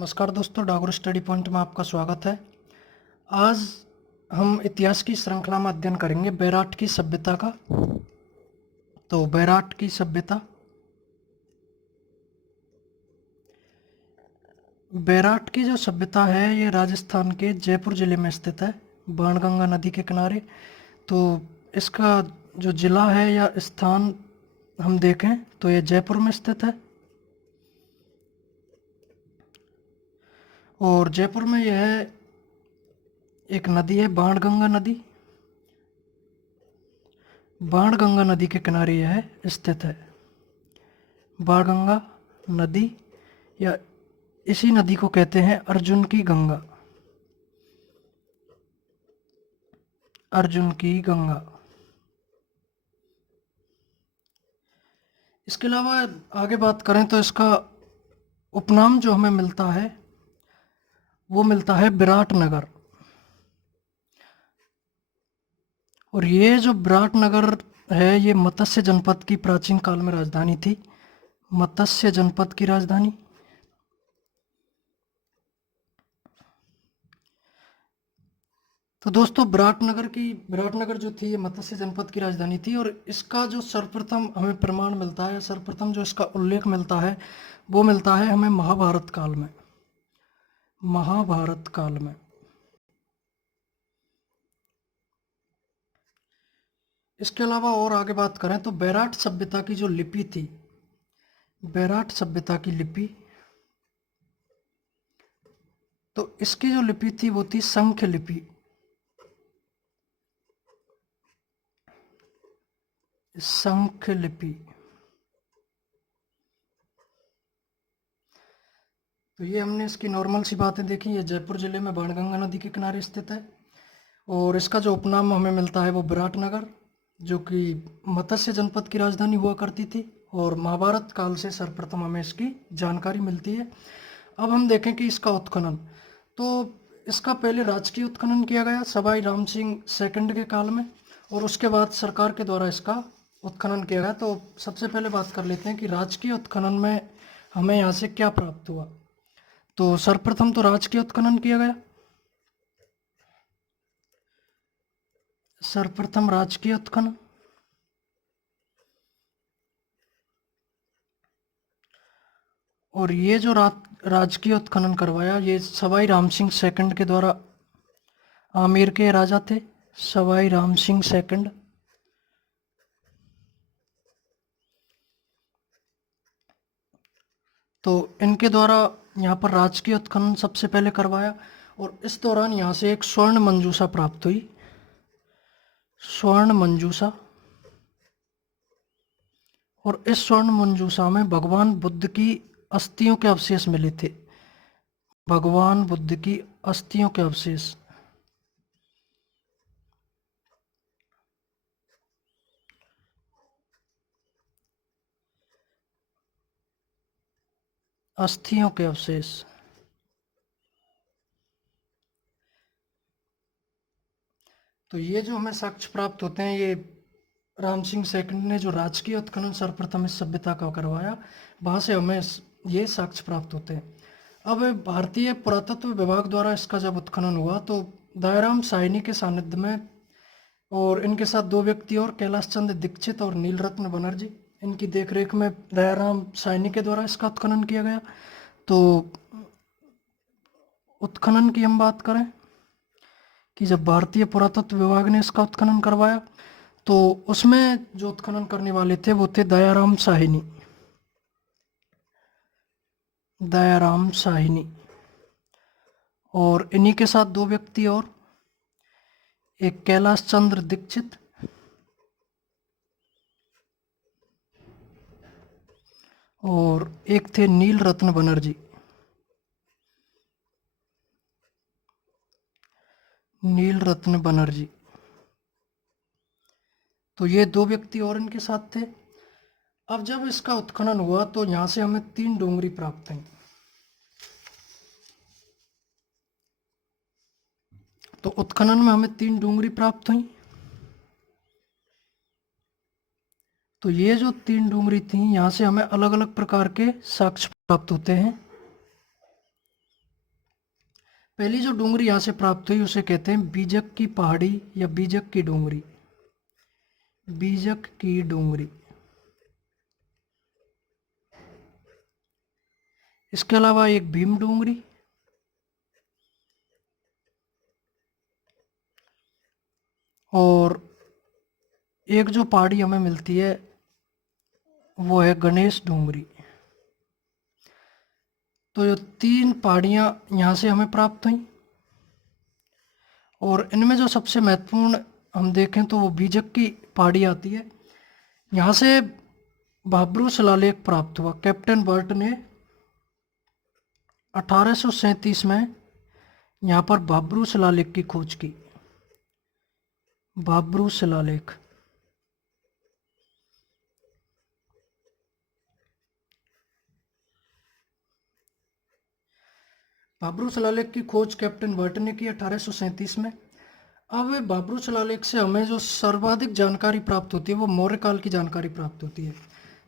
नमस्कार दोस्तों, Dagor study point में आपका स्वागत है। आज हम इतिहास की श्रृंखला में अध्ययन करेंगे बैराट की सभ्यता का। तो बैराट की सभ्यता, बैराट की जो सभ्यता है ये राजस्थान के जयपुर जिले में स्थित है, बाणगंगा नदी के किनारे। तो इसका जो जिला है या स्थान हम देखें तो ये जयपुर में स्थित है। और जयपुर में यह एक नदी है, बाणगंगा नदी। बाणगंगा नदी के किनारे यह स्थित है। बाणगंगा नदी या इसी नदी को कहते हैं अर्जुन की गंगा। अर्जुन की गंगा। इसके अलावा आगे बात करें तो इसका उपनाम जो हमें मिलता है वो मिलता है विराटनगर। और ये जो विराटनगर है ये मत्स्य जनपद की प्राचीन काल में राजधानी थी। मत्स्य जनपद की राजधानी। तो दोस्तों विराटनगर जो थी ये मत्स्य जनपद की राजधानी थी। और इसका जो सर्वप्रथम हमें प्रमाण मिलता है, सर्वप्रथम जो इसका उल्लेख मिलता है वो मिलता है हमें महाभारत काल में। महाभारत काल में। इसके अलावा और आगे बात करें तो बैराट सभ्यता की जो लिपि थी, बैराट सभ्यता की लिपि, तो इसकी जो लिपि थी वो थी संख्य लिपि। संख्य लिपि। तो ये हमने इसकी नॉर्मल सी बातें देखी। ये जयपुर जिले में बाणगंगा नदी के किनारे स्थित है। और इसका जो उपनाम हमें मिलता है वो विराटनगर, जो कि मत्स्य जनपद की राजधानी हुआ करती थी। और महाभारत काल से सर्वप्रथम हमें इसकी जानकारी मिलती है। अब हम देखें कि इसका उत्खनन, तो इसका पहले राजकीय उत्खनन किया गया सवाई राम सिंह सेकंड के काल में, और उसके बाद सरकार के द्वारा इसका उत्खनन किया गया। तो सबसे पहले बात कर लेते हैं कि राजकीय उत्खनन में हमें यहाँ से क्या प्राप्त हुआ। तो सर्वप्रथम तो राजकीय उत्खनन किया गया। सर्वप्रथम राजकीय उत्खनन। और ये जो राजकीय उत्खनन करवाया ये सवाई राम सिंह सेकंड के द्वारा। आमेर के राजा थे सवाई राम सिंह सेकंड। तो इनके द्वारा यहाँ पर राजकीय उत्खनन सबसे पहले करवाया। और इस दौरान यहाँ से एक स्वर्ण मंजूषा प्राप्त हुई। स्वर्ण मंजूषा। और इस स्वर्ण मंजूषा में भगवान बुद्ध की अस्थियों के अवशेष मिले थे। भगवान बुद्ध की अस्थियों के अवशेष। अस्थियों के अवशेष। तो ये जो हमें साक्ष्य प्राप्त होते हैं, ये राम सिंह सेकंड ने जो राजकीय उत्खनन सर्वप्रथम इस सभ्यता का करवाया, वहां से हमें ये साक्ष्य प्राप्त होते हैं। अब भारतीय पुरातत्व विभाग द्वारा इसका जब उत्खनन हुआ तो दयाराम साहनी के सानिध्य में, और इनके साथ दो व्यक्ति और, कैलाश चंद्र दीक्षित और नीलरत्न बनर्जी, इनकी देखरेख में दयाराम साहनी के द्वारा इसका उत्खनन किया गया। तो उत्खनन की हम बात करें कि जब भारतीय पुरातत्व विभाग ने इसका उत्खनन करवाया तो उसमें जो उत्खनन करने वाले थे वो थे दयाराम साहनी। दयाराम साहनी। और इन्हीं के साथ दो व्यक्ति और, एक कैलाश चंद्र दीक्षित और एक थे नील रत्न बनर्जी। नील रत्न बनर्जी। तो ये दो व्यक्ति और इनके साथ थे। अब जब इसका उत्खनन हुआ तो यहाँ से हमें 3 डोंगरी प्राप्त हैं। तो उत्खनन में हमें 3 डोंगरी प्राप्त हुई। तो ये जो 3 डोंगरी थी यहाँ से हमें अलग अलग प्रकार के साक्ष्य प्राप्त होते हैं। पहली जो डूंगरी यहाँ से प्राप्त हुई उसे कहते हैं बीजक की पहाड़ी या बीजक की डूंगरी। बीजक की डूंगरी। इसके अलावा एक भीम डूंगरी और एक जो पहाड़ी हमें मिलती है वो है गणेश डूंगरी। तो ये 3 पहाड़ियाँ यहाँ से हमें प्राप्त हुई और इनमें जो सबसे महत्वपूर्ण हम देखें तो वो बीजक की पहाड़ी आती है। यहाँ से भाब्रू शिलालेख प्राप्त हुआ। कैप्टन बर्ट ने 1837 में यहाँ पर भाब्रू शिलालेख की खोज की। भाब्रू शिलालेख। भाब्रू शिलालेख की खोज कैप्टन बर्ट ने की 1837 में। अब भाब्रू शिलालेख से हमें जो सर्वाधिक जानकारी प्राप्त होती है वो मौर्य काल की जानकारी प्राप्त होती है।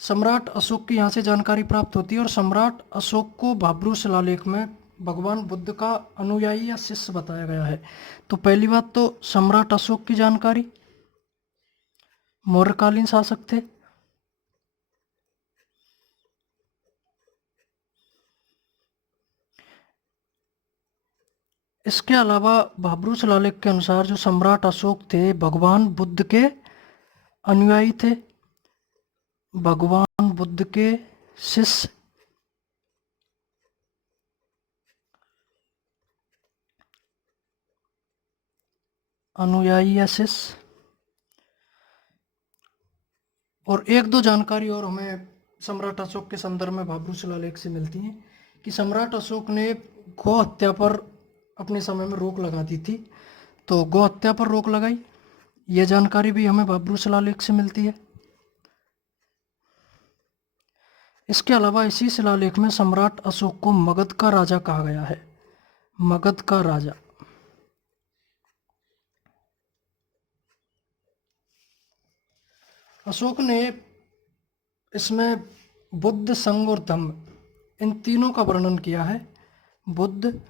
सम्राट अशोक की यहाँ से जानकारी प्राप्त होती है और सम्राट अशोक को भाब्रू शिलालेख में भगवान बुद्ध का अनुयायी या शिष्य बताया गया है। तो पहली बात तो सम्राट अशोक की जानकारी, मौर्यकालीन शासक थे। इसके अलावा भाब्रू शिलालेख के अनुसार जो सम्राट अशोक थे भगवान बुद्ध के अनुयायी थे, भगवान बुद्ध के शिष्य। अनुयायी या शिष्य। और एक दो जानकारी और हमें सम्राट अशोक के संदर्भ में भाब्रू शिलालेख से मिलती हैं कि सम्राट अशोक ने गौ हत्या पर अपने समय में रोक लगा दी थी। तो गौ हत्या पर रोक लगाई, यह जानकारी भी हमें भाब्रू शिलालेख से मिलती है। इसके अलावा इसी शिलालेख में सम्राट अशोक को मगध का राजा कहा गया है। मगध का राजा। अशोक ने इसमें बुद्ध, संघ और धम्म, इन तीनों का वर्णन किया है। बुद्ध,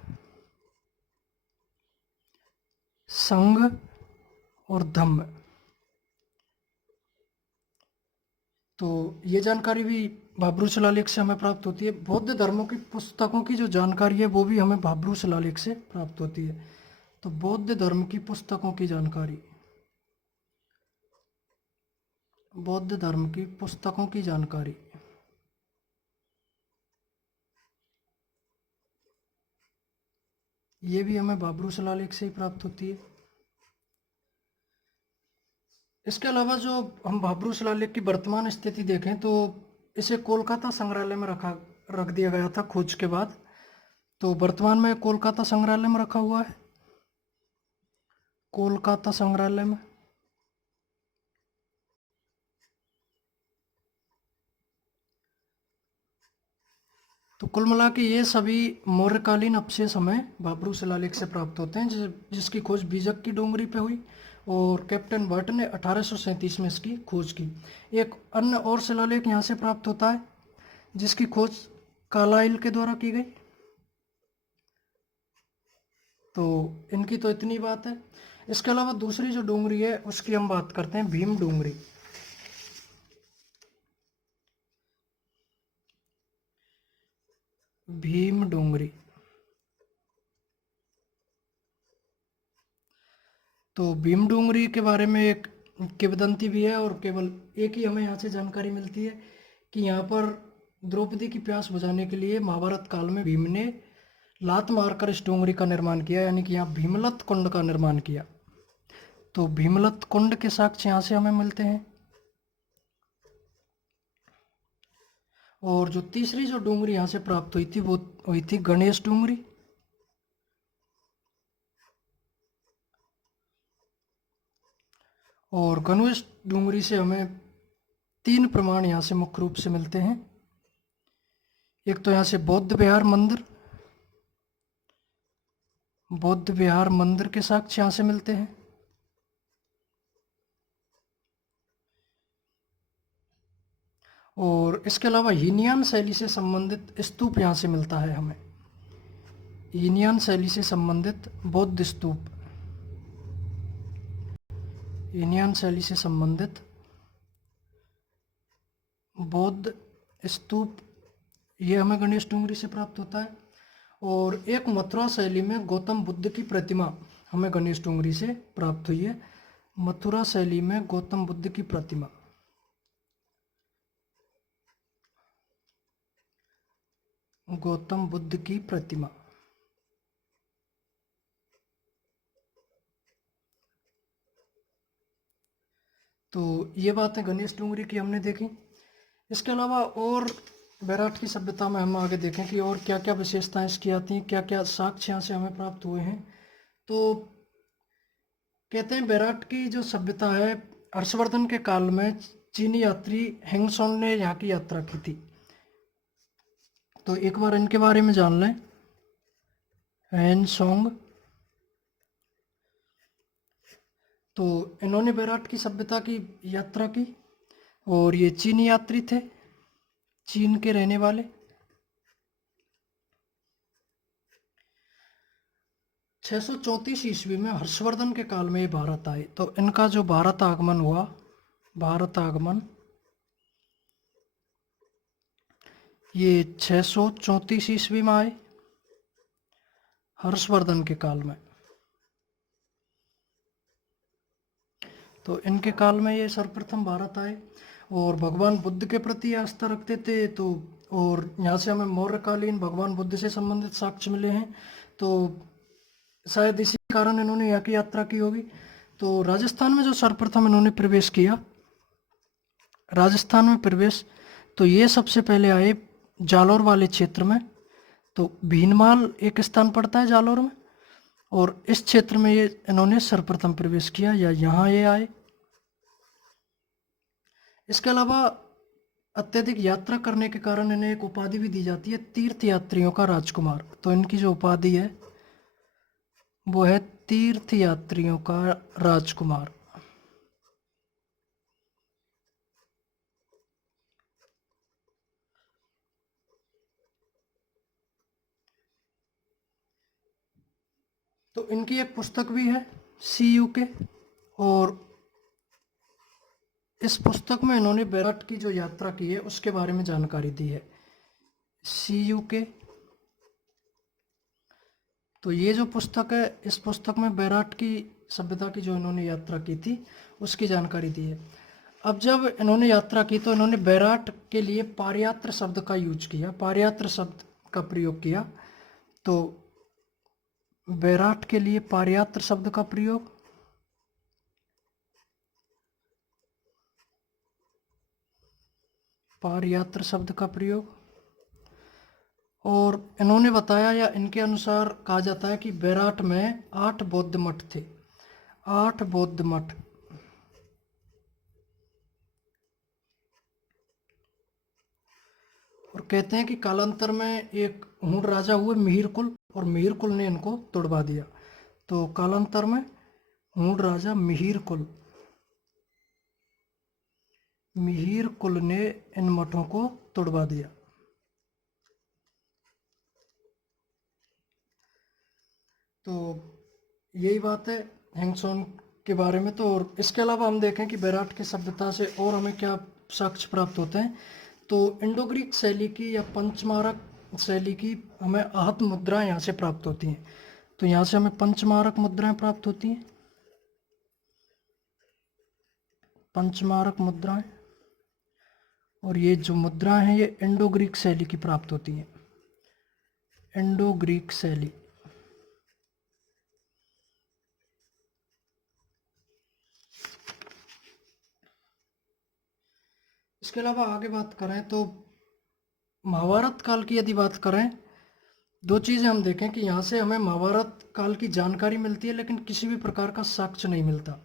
संघ और धम्म। तो ये जानकारी भी भाब्रू शिलालेख से हमें प्राप्त होती है। बौद्ध धर्मों की पुस्तकों की जो जानकारी है वो भी हमें भाब्रू शिलालेख से प्राप्त होती है। तो बौद्ध धर्म की पुस्तकों की जानकारी, बौद्ध धर्म की पुस्तकों की जानकारी, ये भी हमें भाब्रू शिलालेख से ही प्राप्त होती है। इसके अलावा जो हम भाब्रू शिलालेख की वर्तमान स्थिति देखें तो इसे कोलकाता संग्रहालय में रख दिया गया था खोज के बाद। तो वर्तमान में कोलकाता संग्रहालय में रखा हुआ है। कोलकाता संग्रहालय में। तो कुल मिला के ये सभी मौर्यकालीन अवशेष हमें भाब्रू शिलालेख से प्राप्त होते हैं, जिसकी खोज बीजक की डोंगरी पे हुई और कैप्टन बर्ट ने 1837 में इसकी खोज की। एक अन्य और शिलालेख यहाँ से प्राप्त होता है जिसकी खोज कार्लाइल के द्वारा की गई। तो इनकी तो इतनी बात है। इसके अलावा दूसरी जो डोंगरी है उसकी हम बात करते हैं, भीम डोंगरी। भीम डोंगरी। तो भीम डोंगरी के बारे में एक किंवदंती भी है और केवल एक ही हमें यहाँ से जानकारी मिलती है कि यहाँ पर द्रौपदी की प्यास बुझाने के लिए महाभारत काल में भीम ने लात मारकर इस डोंगरी का निर्माण किया, यानी कि यहाँ भीमलत कुंड का निर्माण किया। तो भीमलत कुंड के साक्ष्य यहाँ से हमें मिलते हैं। और जो तीसरी जो डोंगरी यहाँ से प्राप्त हुई थी वो हुई थी गणेश डोंगरी। और गणेश डोंगरी से हमें 3 प्रमाण यहाँ से मुख्य रूप से मिलते हैं। एक तो यहाँ से बौद्ध विहार मंदिर, बौद्ध विहार मंदिर के साक्ष्य यहाँ से मिलते हैं। और इसके अलावा हीनियान शैली से संबंधित स्तूप यहाँ से मिलता है हमें। हीनयान शैली से संबंधित बौद्ध स्तूप, हीनयान शैली से संबंधित बौद्ध स्तूप, ये हमें गणेश डूंगरी से प्राप्त होता है। और एक मथुरा शैली में गौतम बुद्ध की प्रतिमा हमें गणेश डूंगरी से प्राप्त हुई है। मथुरा शैली में गौतम बुद्ध की प्रतिमा, गौतम बुद्ध की प्रतिमा। तो ये बातें गणेश डूंगरी की हमने देखी। इसके अलावा और बैराठ की सभ्यता में हम आगे देखें कि और क्या क्या विशेषताएं इसकी आती हैं, क्या क्या साक्ष्य यहाँ से हमें प्राप्त हुए हैं। तो कहते हैं बैराठ की जो सभ्यता है, हर्षवर्धन के काल में चीनी यात्री हेंगसोन ने यहाँ की यात्रा की थी। तो एक बार इनके बारे में जान लें। हेनसोंग, तो इन्होंने बैराठ की सभ्यता की यात्रा की और ये चीनी यात्री थे, चीन के रहने वाले। 634 ईस्वी में हर्षवर्धन के काल में ये भारत आए। तो इनका जो भारत आगमन हुआ, भारत आगमन ये 634 ईस्वी में आए, हर्षवर्धन के काल में। तो इनके काल में ये सर्वप्रथम भारत आए और भगवान बुद्ध के प्रति आस्था रखते थे। तो और यहाँ से हमें मौर्यकालीन भगवान बुद्ध से संबंधित साक्ष्य मिले हैं। तो शायद इसी कारण इन्होंने यहाँ की यात्रा की होगी। तो राजस्थान में जो सर्वप्रथम इन्होंने प्रवेश किया, राजस्थान में प्रवेश, तो ये सबसे पहले आए जालौर वाले क्षेत्र में। तो भीनमाल एक स्थान पड़ता है जालौर में, और इस क्षेत्र में ये इन्होंने सर्वप्रथम प्रवेश किया, या यहाँ ये आए। इसके अलावा अत्यधिक यात्रा करने के कारण इन्हें एक उपाधि भी दी जाती है, तीर्थ यात्रियों का राजकुमार। तो इनकी जो उपाधि है वो है तीर्थ यात्रियों का राजकुमार। तो इनकी एक पुस्तक भी है CUK, और इस पुस्तक में इन्होंने बैराठ की जो यात्रा की है उसके बारे में जानकारी दी है। CUK, तो ये जो पुस्तक है, इस पुस्तक में बैराठ की सभ्यता की जो इन्होंने यात्रा की थी उसकी जानकारी दी है। अब जब इन्होंने यात्रा की तो इन्होंने बैराठ के लिए पारयात्र शब्द का यूज किया, पारयात्र शब्द का प्रयोग किया। तो बैराठ के लिए पारयात्र शब्द का प्रयोग, पारयात्र शब्द का प्रयोग। और इन्होंने बताया, या इनके अनुसार कहा जाता है कि बैराठ में 8 बौद्ध मठ थे, 8 बौद्ध मठ। और कहते हैं कि कालांतर में एक हूण राजा हुए मिहिरकुल, और मिहिरकुल ने इनको तोड़वा दिया। तो कालांतर में हूण राजा मिहिरकुल, मिहिरकुल ने इन मठों को तोड़वा दिया। तो यही बात है हेंगसोन के बारे में। तो और इसके अलावा हम देखें कि बैराठ की सभ्यता से और हमें क्या साक्ष्य प्राप्त होते हैं। तो इंडो ग्रीक शैली की या पंचमारक शैली की हमें आहत मुद्राएं यहाँ से प्राप्त होती हैं। तो यहाँ से हमें पंचमारक मुद्राएं प्राप्त होती हैं, पंचमारक मुद्राएं। और ये जो मुद्राएं हैं ये इंडो ग्रीक शैली की प्राप्त होती हैं, इंडो ग्रीक शैली। इसके अलावा आगे बात करें तो महाभारत काल की यदि बात करें, दो चीज़ें हम देखें कि यहाँ से हमें महाभारत काल की जानकारी मिलती है लेकिन किसी भी प्रकार का साक्ष्य नहीं मिलता।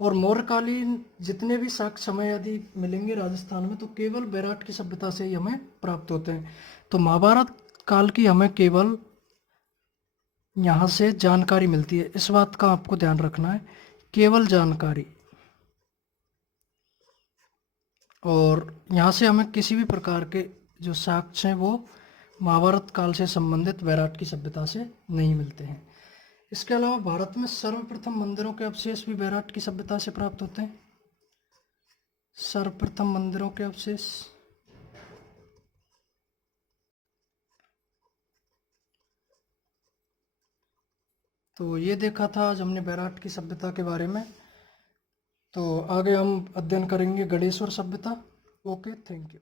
और मौर्यकालीन जितने भी साक्ष्य हमें यदि मिलेंगे राजस्थान में तो केवल बैराठ की सभ्यता से ही हमें प्राप्त होते हैं। तो महाभारत काल की हमें केवल यहाँ से जानकारी मिलती है, इस बात का आपको ध्यान रखना है, केवल जानकारी। और यहाँ से हमें किसी भी प्रकार के जो साक्ष्य हैं वो महाभारत काल से संबंधित वैराट की सभ्यता से नहीं मिलते हैं। इसके अलावा भारत में सर्वप्रथम मंदिरों के अवशेष भी वैराट की सभ्यता से प्राप्त होते हैं। सर्वप्रथम मंदिरों के अवशेष तो ये देखा था आज हमने वैराट की सभ्यता के बारे में। तो आगे हम अध्ययन करेंगे गणेश्वर सभ्यता। Okay, thank you.